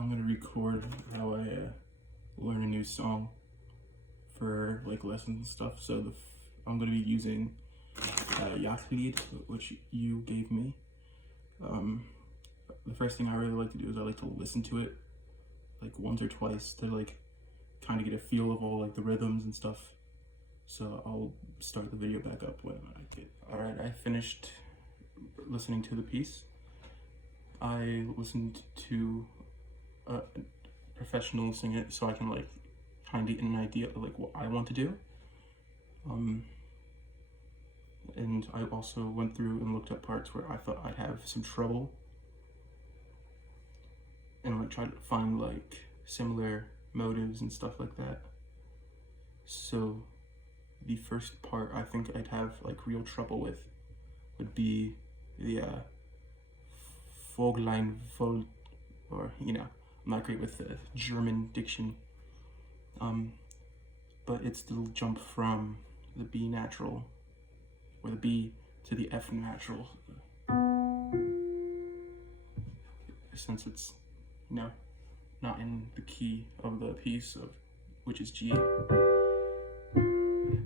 I'm gonna record how I learn a new song for like lessons and stuff. So I'm gonna be using Yaklied, which you gave me. The first thing I really like to do is I like to listen to it like once or twice to like kind of get a feel of all like the rhythms and stuff. So I'll start the video back up when I get. All right, I finished listening to the piece. I listened to a professional sing it so I can like kind of get an idea of like what I want to do. And I also went through and looked at parts where I thought I'd have some trouble and like tried to find like similar motives and stuff like that. So the first part I think I'd have like real trouble with would be the Voglein Vol, or I'm not great with the German diction. But it's the jump from the B natural, or the B to the F natural, since it's not in the key of the piece of which is G.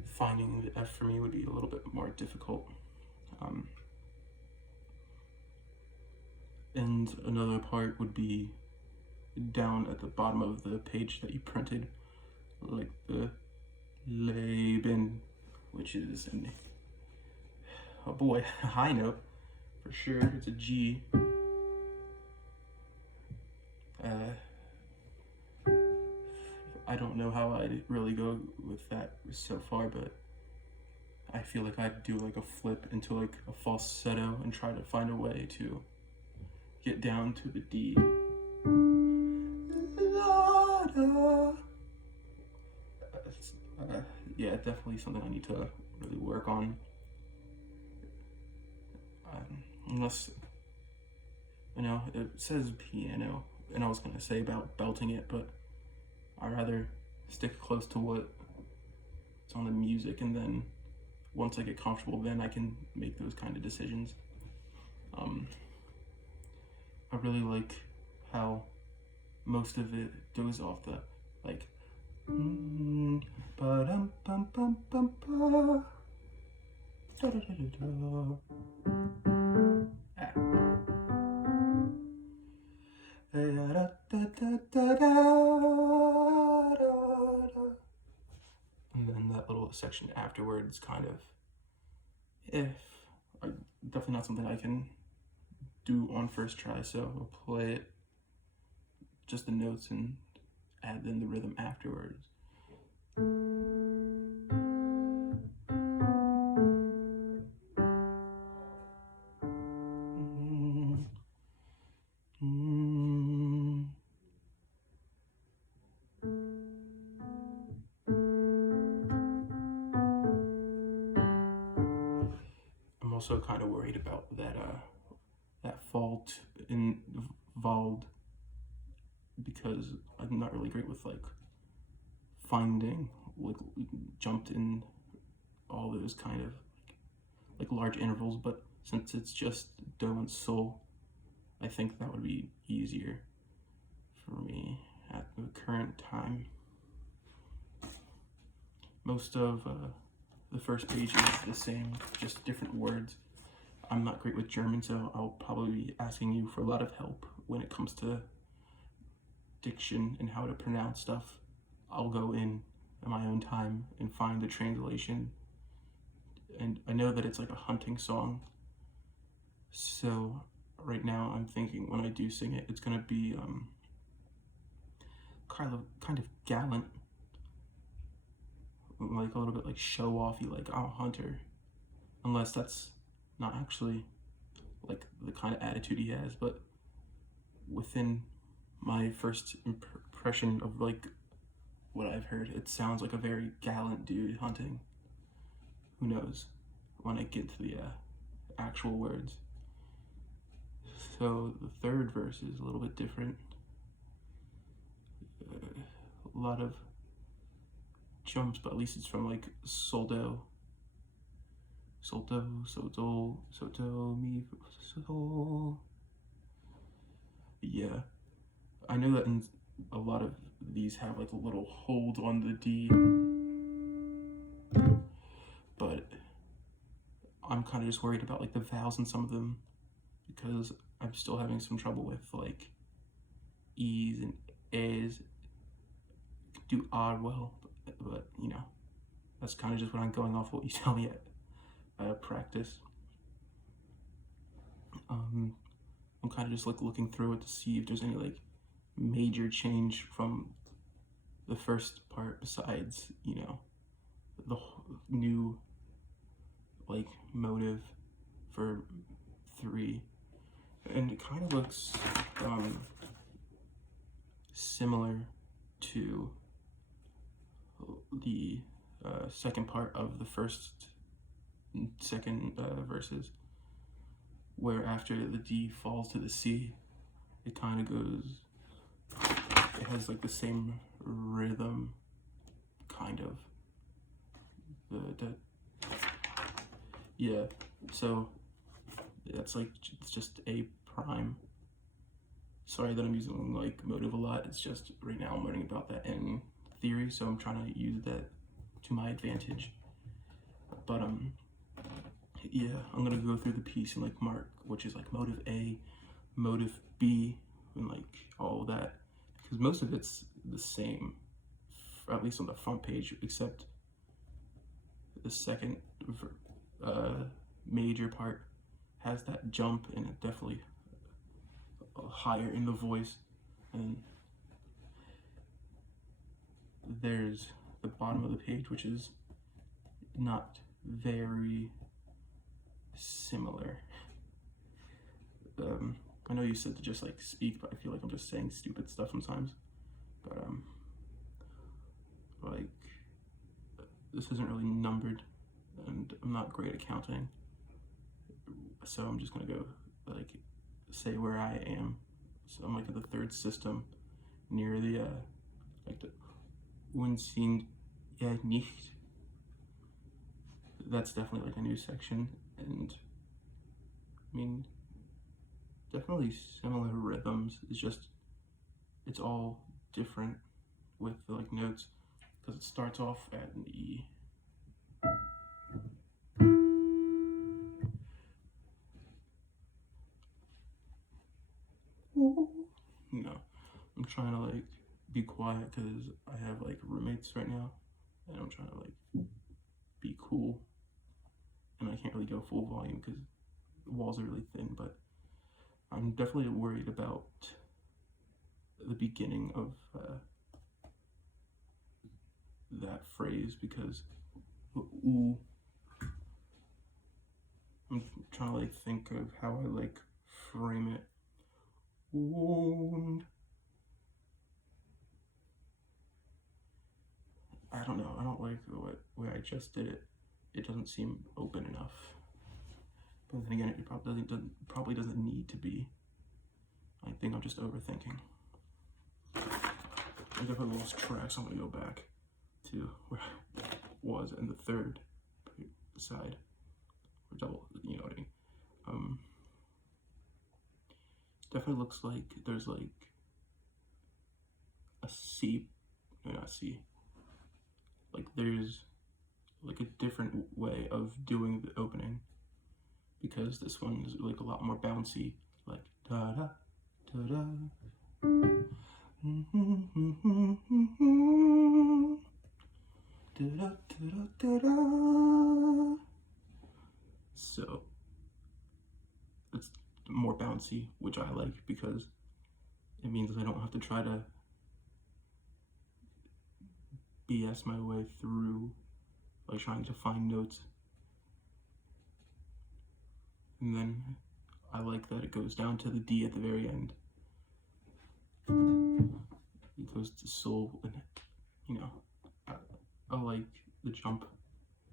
Finding the F for me would be a little bit more difficult. And another part would be down at the bottom of the page that you printed, like the Leben, which is a high note for sure. It's a G. I don't know how I'd really go with that so far, but I feel like I'd do like a flip into like a falsetto and try to find a way to get down to the D. Yeah, definitely something I need to really work on. Unless, it says piano, and I was gonna say about belting it, but I'd rather stick close to what's on the music, and then once I get comfortable, then I can make those kind of decisions. I really like how most of it goes off the like ba-dum bum bum bum ba da da da da da. And then that little section afterwards kind of definitely not something I can do on first try, so I'll play it just the notes and add in the rhythm afterwards. I'm also kind of worried about that fault involved, because I'm not really great with like finding like jumped in all those kind of like large intervals, but since it's just do and sol, I think that would be easier for me at the current time. Most of the first page is the same, just different words. I'm not great with German, so I'll probably be asking you for a lot of help when it comes to diction and how to pronounce stuff. I'll go in at my own time and find the translation. And I know that it's like a hunting song, so right now I'm thinking when I do sing it, it's gonna be kind of gallant, like a little bit like show-offy, like I'm a hunter, unless that's not actually like the kind of attitude he has. But within my first impression of like what I've heard, it sounds like a very gallant dude hunting. Who knows when I get to the actual words. So the third verse is a little bit different. A lot of jumps, but at least it's from like soldo, soldo, soldo, soldo, mi, sol. Yeah, I know that in a lot of these have like a little hold on the D, but I'm kind of just worried about like the vowels in some of them because I'm still having some trouble with like E's and A's. Do odd well, but you know, that's kind of just what I'm going off what you tell me at practice. I'm kind of just like looking through it to see if there's any like major change from the first part besides, you know, the new like motive for 3, and it kind of looks similar to the second part of the second verses, where after the D falls to the C, it kind of goes, it has like the same rhythm, kind of. Yeah, so that's like, it's just A prime. Sorry that I'm using like motive a lot, it's just right now I'm learning about that in theory, so I'm trying to use that to my advantage. But yeah, I'm gonna go through the piece and like mark which is like motive A, motive B, and like all that, because most of it's the same, at least on the front page, except the second major part has that jump, and it definitely higher in the voice. And there's the bottom of the page, which is not very similar. I know you said to just like speak, but I feel like I'm just saying stupid stuff sometimes. But like, this isn't really numbered, and I'm not great at counting, so I'm just gonna go like say where I am. So I'm like in the third system, near the like the Unsin ja nicht. That's definitely like a new section, and I mean, definitely similar rhythms. It's just, it's all different with the like notes, because it starts off at an E. You know, I'm trying to like be quiet because I have like roommates right now, and I'm trying to like be cool, and I can't really go full volume because the walls are really thin. But I'm definitely worried about the beginning of that phrase, because ooh, I'm trying to like think of how I like frame it. Und I don't know, I don't like the way I just did it. It doesn't seem open enough. But then again, it probably doesn't need to be. I think I'm just overthinking. I definitely lost track, so I'm gonna go back to where I was in the third side, or double, you know what I mean. Definitely looks like there's like a C, no, not C. Like there's like a different way of doing the opening, because this one is like a lot more bouncy, like da da da da. Da, da, da, da, da. So it's more bouncy, which I like, because it means I don't have to try to BS my way through, like trying to find notes. And then I like that it goes down to the D at the very end. It goes to sol, and you know, I like the jump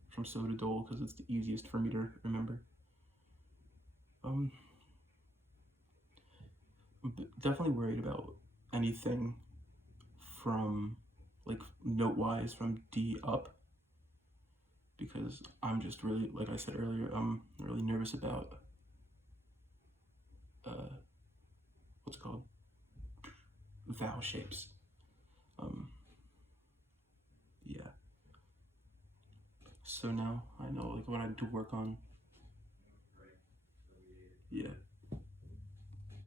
from so to dol because it's the easiest for me to remember. I'm definitely worried about anything from like note-wise from D up, because I'm just really, like I said earlier, I'm really nervous about what's it called, vowel shapes. Yeah. So now I know like what I need to work on